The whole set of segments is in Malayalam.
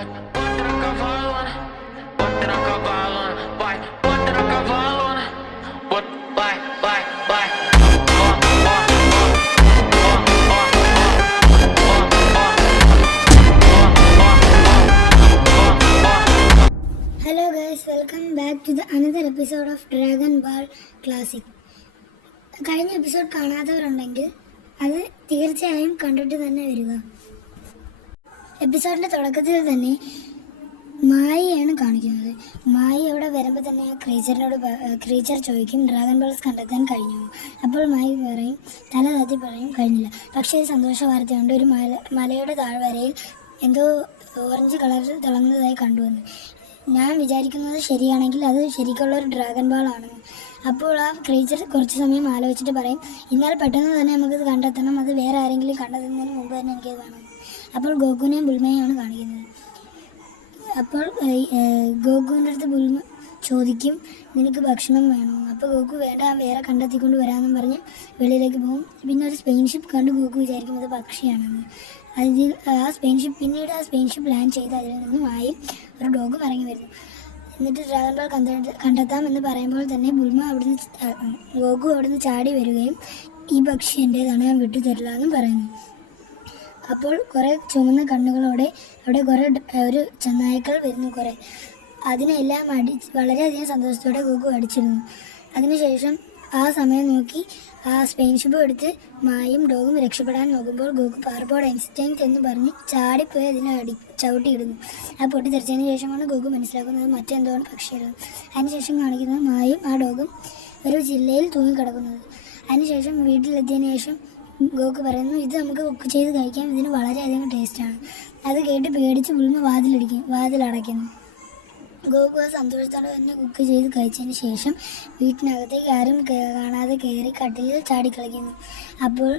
bota na cavalona, bota na cavalona, vai, bota na cavalona, bota, vai, vai, vai. Hello guys, welcome back to the another episode of Dragon Ball Classic. കഴിഞ്ഞ എപ്പിസോഡ് കാണാത്തവരുണ്ടെങ്കിൽ അത് തീർച്ചയായും കണ്ടിട്ട് തന്നെ വരിക. എപ്പിസോഡിന്റെ തുടക്കത്തിൽ തന്നെ മായയാണ് കാണിക്കുന്നത്. മായി അവിടെ വരുമ്പോൾ തന്നെ ക്രീച്ചർ ചോദിക്കും ഡ്രാഗൺ ബോൾസ് കണ്ടെത്താൻ കഴിഞ്ഞു. അപ്പോൾ മായി പറയും, തല താത്തി പറയും കഴിഞ്ഞില്ല. പക്ഷേ സന്തോഷ വാർത്തയുണ്ട്, ഒരു മലയുടെ താഴ്വരയിൽ എന്തോ ഓറഞ്ച് കളറിൽ തിളങ്ങുന്നതായി കണ്ടുവന്നു. ഞാൻ വിചാരിക്കുന്നത് ശരിയാണെങ്കിൽ അത് ശരിക്കുള്ള ഒരു ഡ്രാഗൺ ബോൾ ആണെന്ന്. അപ്പോൾ ആ ക്രീച്ചർ കുറച്ച് സമയം ആലോചിച്ചിട്ട് പറയും, എന്നാൽ പെട്ടെന്ന് തന്നെ നമുക്കത് കണ്ടെത്തണം, അത് വേറെ ആരെങ്കിലും കണ്ടെത്തുന്നതിന് മുമ്പ് തന്നെ എനിക്കത് വേണം. അപ്പോൾ ഗോകുവിനെയും ബുൽമയെയാണ് കാണിക്കുന്നത്. അപ്പോൾ ഗോകുവിൻ്റെ അടുത്ത് ബുൽമ ചോദിക്കും, നിനക്ക് ഭക്ഷണം വേണോ? അപ്പോൾ ഗോകു വേണ്ട, വേറെ കണ്ടെത്തിക്കൊണ്ട് വരാമെന്നും പറഞ്ഞ് വെളിയിലേക്ക് പോകും. പിന്നെ ഒരു സ്പെയിൻഷിപ്പ് കണ്ട് ഗോകു വിചാരിക്കും അത് പക്ഷിയാണെന്ന്. പിന്നീട് ആ സ്പെയിൻഷിപ്പ് ലാൻഡ് ചെയ്ത് അതിൽ നിന്നും ആയി ഒരു ഡോഗും ഇറങ്ങി വരുന്നു. എന്നിട്ട് ഡ്രാഗൺ ബോൾ കണ്ടെത്താം എന്ന് പറയുമ്പോൾ തന്നെ ഗോകു അവിടുന്ന് ചാടി വരികയും ഈ പക്ഷി എൻ്റേതാണ്, ഞാൻ വിട്ടു തരില്ല എന്നും പറയുന്നു. അപ്പോൾ കുറേ ചുമന്ന കണ്ണുകളോടെ അവിടെ ഒരു ചെന്നായ്ക്കൾ വരുന്നു. അതിനെല്ലാം വളരെയധികം സന്തോഷത്തോടെ ഗോകു അടിച്ചിരുന്നു. അതിനുശേഷം ആ സമയം നോക്കി ആ സ്പെയിൻഷിപ്പ് എടുത്ത് മായും ഡോഗും രക്ഷപ്പെടാൻ നോക്കുമ്പോൾ ഗോകു പാർബോർഡ് ഇൻസ്റ്റിങ്ക്റ്റ് എന്ന് പറഞ്ഞ് ചാടിപ്പോയി അതിനെ ചവിട്ടിയിടുന്നു. ആ പൊട്ടിത്തെറിച്ചതിന് ശേഷമാണ് ഗോകു മനസ്സിലാക്കുന്നത് മറ്റെന്തോന്ന് പക്ഷിയായിരുന്നു. അതിനുശേഷം കാണിക്കുന്നത് മായും ആ ഡോഗും ഒരു ജില്ലയിൽ തൂങ്ങിക്കിടക്കുന്നത്. അതിനുശേഷം വീട്ടിലെത്തിയതിനു ശേഷം ഗോകു പറയുന്നു, ഇത് നമുക്ക് കുക്ക് ചെയ്ത് കഴിക്കാം, ഇതിന് വളരെയധികം ടേസ്റ്റാണ്. അത് കേട്ട് പേടിച്ച് ബുൽമ വാതിലടയ്ക്കുന്നു. ഗോകു സന്തോഷത്തോടെ തന്നെ കുക്ക് ചെയ്ത് കഴിച്ചതിന് ശേഷം വീട്ടിനകത്തേക്ക് ആരും കാണാതെ കയറി കട്ടിലിൽ ചാടിക്കളിക്കുന്നു. അപ്പോൾ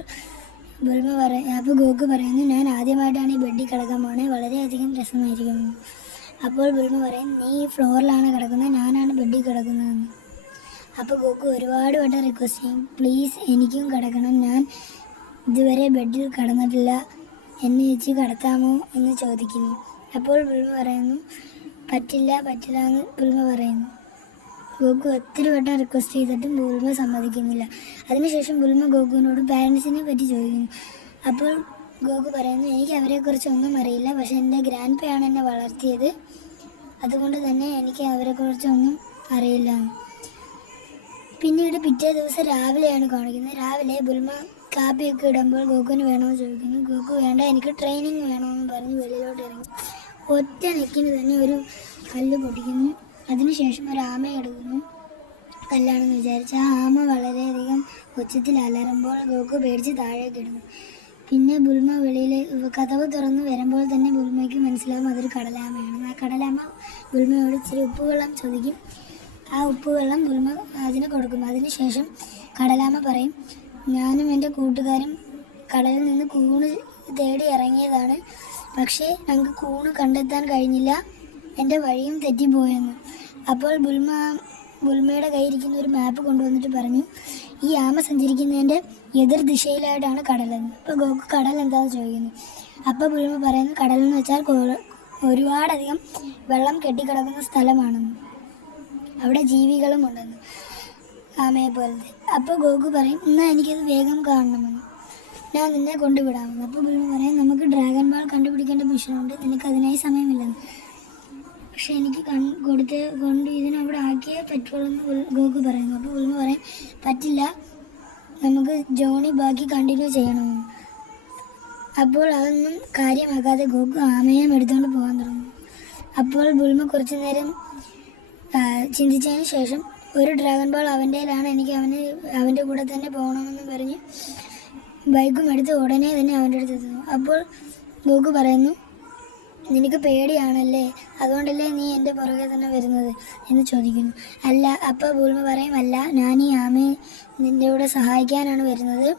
ഗോകു പറയുന്നു, ഞാൻ ആദ്യമായിട്ടാണ് ഈ ബെഡിൽ കിടക്കാൻ പോകുന്നത്, വളരെയധികം രസമായിരിക്കുന്നു. അപ്പോൾ ബുൽമ പറയും, നീ ഈ ഫ്ലോറിലാണ് കിടക്കുന്നത്, ഞാനാണ് ബെഡിൽ കിടക്കുന്നതെന്ന്. അപ്പോൾ ഗോകു ഒരുപാട് വട്ടം റിക്വസ്റ്റ് ചെയ്യും, പ്ലീസ് എനിക്കും കിടക്കണം, ഞാൻ ഇതുവരെ ബെഡിൽ കിടന്നിട്ടില്ല, എന്നെ വെച്ച് കിടത്താമോ എന്ന് ചോദിക്കുന്നു. അപ്പോൾ ബുൽമ പറയുന്നു, പറ്റില്ല എന്ന് ബുൽമ പറയുന്നു. ഗോകു ഒത്തിരി വട്ടം റിക്വസ്റ്റ് ചെയ്തിട്ടും ബുൽമ സമ്മതിക്കുന്നില്ല. അതിനുശേഷം ബുൽമ ഗോകുവിനോട് പാരൻസിനെ പറ്റി ചോദിക്കുന്നു. അപ്പോൾ ഗോകു പറയുന്നു, എനിക്ക് അവരെക്കുറിച്ച് ഒന്നും അറിയില്ല, പക്ഷെ എൻ്റെ ഗ്രാൻഡ് പേയാണ് എന്നെ വളർത്തിയത്, അതുകൊണ്ട് തന്നെ എനിക്ക് അവരെക്കുറിച്ചൊന്നും അറിയില്ല. പിന്നീട് പിറ്റേ ദിവസം രാവിലെയാണ് കാണിക്കുന്നത്. രാവിലെ ബുൽമ കാപ്പിയൊക്കെ ഇടുമ്പോൾ ഗോകുവിന് വേണമെന്ന് ചോദിക്കുന്നു. ഗോകു വേണ്ട, എനിക്ക് ട്രെയിനിങ് വേണമെന്ന് പറഞ്ഞ് വെളിയിലോട്ട് ഇറങ്ങി. ഒറ്റ നെക്കിന് തന്നെ ഒരു കല്ല് പൊട്ടിക്കുന്നു. അതിനുശേഷം ഒരു ആമയെ എടുക്കുന്നു, കല്ലാണെന്ന് വിചാരിച്ച്. ആ ആമ വളരെയധികം ഉച്ചത്തിൽ അലറുമ്പോൾ ഗോകു പേടിച്ച് താഴേക്ക് ഇടുന്നു. പിന്നെ ബുൽമ കതവ് തുറന്ന് വരുമ്പോൾ തന്നെ ബുൽമയ്ക്ക് മനസ്സിലാകും അതൊരു കടലാമയാണ്. ആ കടലാമ ബുൽമയോട് ഇച്ചിരി ഉപ്പുവെള്ളം ചോദിക്കും. ആ ഉപ്പുവെള്ളം ബുൽമ അതിന് കൊടുക്കും. അതിനുശേഷം കടലാമ പറയും, ഞാനും എൻ്റെ കൂട്ടുകാരും കടലിൽ നിന്ന് കൂണ് തേടി ഇറങ്ങിയതാണ്, പക്ഷേ ഞങ്ങൾക്ക് കൂണ് കണ്ടെത്താൻ കഴിഞ്ഞില്ല, എൻ്റെ വഴിയും തെറ്റിപ്പോയെന്ന്. അപ്പോൾ ബുൽമയുടെ കയ്യിരിക്കുന്ന ഒരു മാപ്പ് കൊണ്ടുവന്നിട്ട് പറഞ്ഞു, ഈ ആമ സഞ്ചരിക്കുന്നതിൻ്റെ എതിർ ദിശയിലായിട്ടാണ് കടലെന്ന്. അപ്പോൾ ഗോകു കടൽ എന്താണെന്ന് ചോദിക്കുന്നു. അപ്പോൾ ബുൽമ പറയുന്നു, കടലെന്ന് വെച്ചാൽ ഒരുപാടധികം വെള്ളം കെട്ടിക്കിടക്കുന്ന സ്ഥലമാണെന്ന്, അവിടെ ജീവികളും ഉണ്ടെന്ന്, ആമയെ പോലത്തെ. അപ്പോൾ ഗോകു പറയും, എന്നാൽ എനിക്കത് വേഗം കാണണമെന്ന്, ഞാൻ നിന്നെ കൊണ്ടുവിടാമെന്ന്. അപ്പോൾ ബുൽമ പറയും, നമുക്ക് ഡ്രാഗൺ ബോൾ കണ്ടുപിടിക്കേണ്ട മിഷനുണ്ട്, നിനക്ക് അതിനായി സമയമില്ലെന്ന്. പക്ഷെ എനിക്ക് കൊണ്ട് ഇതിനവിടെ ആക്കിയേ പറ്റുള്ളൂ ഗോകു പറയുന്നു. അപ്പോൾ ബുൽമ പറയും, പറ്റില്ല, നമുക്ക് ജോണി ബാക്കി കണ്ടിന്യൂ ചെയ്യണമെന്ന്. അപ്പോൾ അതൊന്നും കാര്യമാക്കാതെ ഗോകു ആമയും എടുത്തുകൊണ്ട് പോകാൻ തുടങ്ങും. അപ്പോൾ ബുൽമ കുറച്ചു നേരം ചിന്തിച്ചതിന് ശേഷം, ഒരു ഡ്രാഗൺ ബോൾ അവൻ്റെയിലാണ്, എനിക്ക് അവൻ്റെ കൂടെ തന്നെ പോകണമെന്ന് പറഞ്ഞ് ബൈക്കും എടുത്ത് ഉടനെ തന്നെ അവൻ്റെ അടുത്ത് എത്തുന്നു. അപ്പോൾ ഗോകു പറയുന്നു, നിനക്ക് പേടിയാണല്ലേ, അതുകൊണ്ടല്ലേ നീ എൻ്റെ പുറകെ തന്നെ വരുന്നത് എന്ന് ചോദിക്കുന്നു. അല്ല. അപ്പോൾ ബുൽമ പറയും, അല്ല, ഞാൻ ഈ ആമയെ നിൻ്റെ കൂടെ സഹായിക്കാനാണ് വരുന്നത്,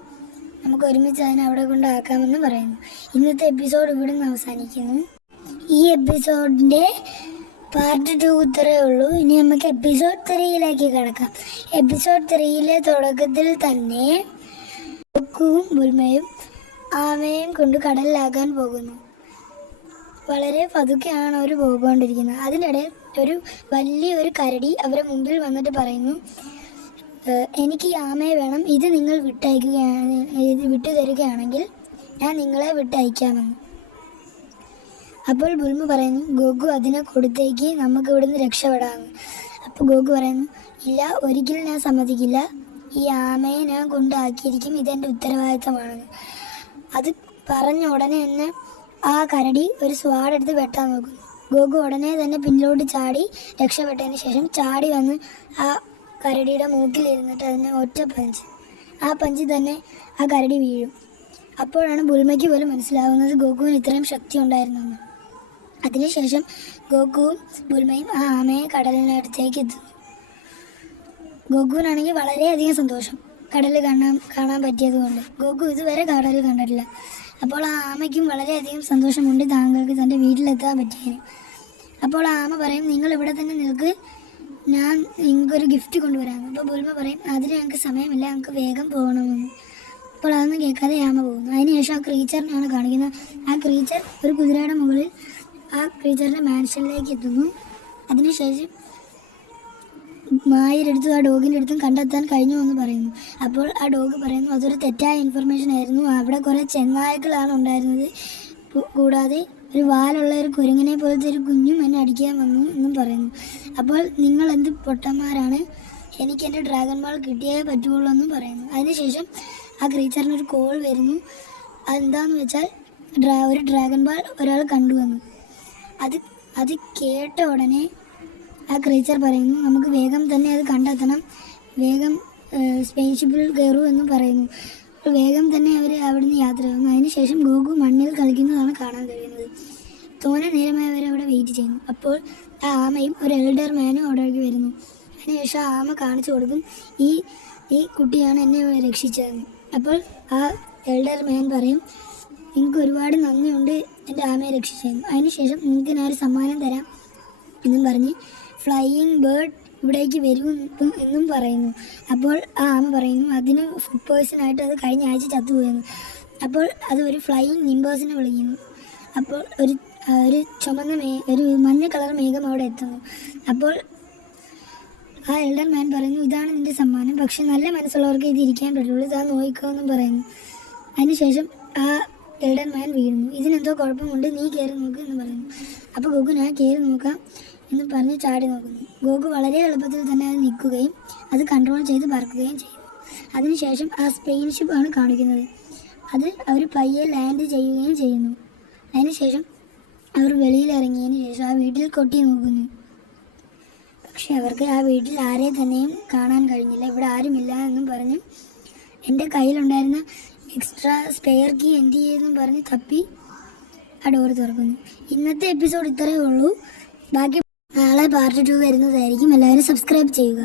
നമുക്ക് ഒരുമിച്ച് അതിനെ അവിടെ കൊണ്ടാക്കാമെന്ന് പറയുന്നു. ഇന്നത്തെ എപ്പിസോഡ് ഇവിടെ നിന്ന് അവസാനിക്കുന്നു. ഈ എപ്പിസോഡിൻ്റെ പാർട്ട് 2 ഇത്രയേ ഉള്ളൂ. ഇനി നമുക്ക് എപ്പിസോഡ് 3യിലേക്ക് കിടക്കാം. എപ്പിസോഡ് 3യിലെ തുടക്കത്തിൽ തന്നെ ഗോകുവും ബുൽമയും ആമയും കൊണ്ട് കടലിലാകാൻ പോകുന്നു. വളരെ പതുക്കെയാണ് അവർ പോയിക്കൊണ്ടിരിക്കുന്നത്. അതിനിടയിൽ വലിയൊരു കരടി അവരുടെ മുമ്പിൽ വന്നിട്ട് പറയുന്നു, എനിക്ക് ഈ ആമയെ വേണം, ഇത് നിങ്ങൾ വിട്ടു തരികയാണെങ്കിൽ ഞാൻ നിങ്ങളെ വിട്ടയക്കാമെന്ന്. അപ്പോൾ ബുൽമ പറയുന്നു, ഗോഗു അതിനെ കൊടുത്തേക്ക്, നമുക്ക് ഇവിടുന്ന് രക്ഷപ്പെടാമെന്ന്. അപ്പോൾ ഗോഗു പറയുന്നു, ഇല്ല, ഒരിക്കലും ഞാൻ സമ്മതിക്കില്ല, ഈ ആമയെ ഞാൻ കൊണ്ടാക്കിയിരിക്കും, ഇതെൻ്റെ ഉത്തരവാദിത്തമാണെന്ന്. അത് പറഞ്ഞ ഉടനെ തന്നെ ആ കരടി ഒരു സ്വാടെടുത്ത് വെട്ടാൻ നോക്കുന്നു. ഗോഗു ഉടനെ തന്നെ പിന്നിലോട്ട് ചാടി രക്ഷപ്പെട്ടതിന് ശേഷം ചാടി വന്ന് ആ കരടിയുടെ മൂക്കിലിരുന്നിട്ട് അതിനെ ഒറ്റ പഞ്ച്, ആ പഞ്ച് തന്നെ ആ കരടി വീഴും. അപ്പോഴാണ് ബുൽമയ്ക്ക് പോലും മനസ്സിലാവുന്നത് ഗോകുവിന് ഇത്രയും ശക്തി ഉണ്ടായിരുന്നെന്ന്. അതിനുശേഷം ഗോകുവും ബുൽമയും ആ ആമയെ കടലിനടുത്തേക്ക് എത്തുന്നു. ഗോകുവിനാണെങ്കിൽ വളരെയധികം സന്തോഷം കടൽ കാണാൻ പറ്റിയതുകൊണ്ട്. ഗോകു ഇതുവരെ കടൽ കണ്ടിട്ടില്ല. അപ്പോൾ ആ ആമയ്ക്കും വളരെയധികം സന്തോഷമുണ്ട് താങ്കൾക്ക് തൻ്റെ വീട്ടിലെത്താൻ പറ്റിയതിന്. അപ്പോൾ ആ ആമ പറയും, നിങ്ങൾ ഇവിടെ തന്നെ നിൽക്ക്, ഞാൻ നിങ്ങൾക്കൊരു ഗിഫ്റ്റ് കൊണ്ടുവരാമെന്ന്. അപ്പോൾ ബുൽമ പറയും, അതിന് ഞങ്ങൾക്ക് സമയമില്ല, ഞങ്ങൾക്ക് വേഗം പോകണമെന്ന്. അപ്പോൾ അതൊന്നും കേൾക്കാതെ ആമ പോകുന്നു. അതിനുശേഷം ആ ക്രീച്ചറിനെയാണ് കാണിക്കുന്നത്. ആ ക്രീച്ചർ ഒരു കുതിരയുടെ മുകളിൽ ആ ക്രീച്ചറിൻ്റെ മാൻഷനിലേക്ക് എത്തുന്നു. അതിനുശേഷം മായയുടെ അടുത്തും ആ ഡോഗിൻ്റെ അടുത്തും കണ്ടെത്താൻ കഴിഞ്ഞു എന്ന് പറയുന്നു. അപ്പോൾ ആ ഡോഗ് പറയുന്നു, അതൊരു തെറ്റായ ഇൻഫർമേഷൻ ആയിരുന്നു, അവിടെ കുറേ ചെന്നായ്ക്കളാണ് ഉണ്ടായിരുന്നത്, കൂടാതെ ഒരു വാലുള്ള ഒരു കുരങ്ങിനെ പോലത്തെ ഒരു കുഞ്ഞും എന്നെ അടിക്കാൻ വന്നു എന്നും പറയുന്നു. അപ്പോൾ നിങ്ങൾ എന്ത് പൊട്ടന്മാരാണ്, എനിക്ക് എൻ്റെ ഡ്രാഗൺ ബാൾ കിട്ടിയേ പറ്റുള്ളൂ എന്നും പറയുന്നു. അതിനുശേഷം ആ ക്രീച്ചറിനൊരു കോൾ വരുന്നു. അതെന്താണെന്ന് വെച്ചാൽ ഒരു ഡ്രാഗൺ ബാൾ ഒരാൾ കണ്ടുവന്നു. അത് കേട്ട ഉടനെ ആ ക്രീച്ചർ പറയുന്നു, നമുക്ക് വേഗം തന്നെ അത് കണ്ടെത്തണം, വേഗം സ്പേസ്ഷിപ്പിൽ കയറൂ എന്നും പറയുന്നു. വേഗം തന്നെ അവർ അവിടുന്ന് യാത്ര ചെയ്യുന്നു. അതിനുശേഷം ഗോകു മണ്ണിൽ കളിക്കുന്നതാണ് കാണാൻ കഴിയുന്നത്. തോനെ നേരമായി അവർ അവിടെ വെയിറ്റ് ചെയ്യുന്നു. അപ്പോൾ ആ ആമയും ഒരു എൽഡർ മാനും അവിടേക്ക് വരുന്നു. അതിനുശേഷം ആ ആമ കാണിച്ചു കൊടുക്കും, ഈ കുട്ടിയാണ് എന്നെ രക്ഷിച്ചതെന്ന്. അപ്പോൾ ആ എൽഡർ മാൻ പറയും, നിങ്ങൾക്ക് ഒരുപാട് നന്ദിയുണ്ട് എൻ്റെ ആമയെ രക്ഷിച്ചതെന്ന്. അതിനുശേഷം നിങ്ങൾക്ക് ഞാനൊരു സമ്മാനം തരാം എന്നും പറഞ്ഞ് ഫ്ലൈയിങ് ബേർഡ് ഇവിടേക്ക് വരും എന്നും പറയുന്നു. അപ്പോൾ ആ ആമ പറയുന്നു, അതിന് ഫുഡ് പോയ്സണായിട്ട് അത് കഴിഞ്ഞ ആഴ്ച ചത്തുപോയെന്ന്. അപ്പോൾ അത് ഒരു ഫ്ലൈയിങ് നിംബേഴ്സിനെ വിളിക്കുന്നു. അപ്പോൾ ഒരു ഒരു മഞ്ഞ കളർ മേഘം അവിടെ എത്തുന്നു. അപ്പോൾ ആ എൽഡർ മാൻ പറയുന്നു, ഇതാണ് നിൻ്റെ സമ്മാനം, പക്ഷെ നല്ല മനസ്സുള്ളവർക്ക് ഇത് ഇരിക്കാൻ പറ്റുള്ളൂ, ഇതാ നോക്കിക്കോ എന്നും പറയുന്നു. അതിനുശേഷം ആ എൽഡർ മാൻ വീഴുന്നു. ഇതിനെന്തോ കുഴപ്പമുണ്ട്, നീ കയറി നോക്ക് എന്ന് പറയുന്നു. അപ്പോൾ ഗോകു ഞാൻ കയറി നോക്കാം എന്ന് പറഞ്ഞ് ചാടി നോക്കുന്നു. ഗോകു വളരെ എളുപ്പത്തിൽ തന്നെ അത് നിൽക്കുകയും അത് കൺട്രോൾ ചെയ്ത് പറക്കുകയും ചെയ്യുന്നു. അതിനുശേഷം ആ സ്പെയിൻഷിപ്പാണ് കാണിക്കുന്നത്. അത് അവർ പയ്യെ ലാൻഡ് ചെയ്യുകയും ചെയ്യുന്നു. അതിനുശേഷം അവർ വെളിയിലിറങ്ങിയതിന് ശേഷം ആ വീട്ടിൽ കൊട്ടി നോക്കുന്നു. പക്ഷെ അവർക്ക് ആ വീട്ടിൽ ആരെ തന്നെയും കാണാൻ കഴിഞ്ഞില്ല. ഇവിടെ ആരുമില്ല എന്നും പറഞ്ഞ് എൻ്റെ കയ്യിലുണ്ടായിരുന്ന എക്സ്ട്രാ സ്പെയർ കീ എന്ത് ചെയ്യുമെന്നും പറഞ്ഞ് തപ്പി ആ ഡോറ് തുറക്കുന്നു. ഇന്നത്തെ എപ്പിസോഡ് ഇത്രയേ ഉള്ളൂ. ബാക്കി നാളെ പാർട്ട് 2 വരുന്നതായിരിക്കും. എല്ലാവരും സബ്സ്ക്രൈബ് ചെയ്യുക.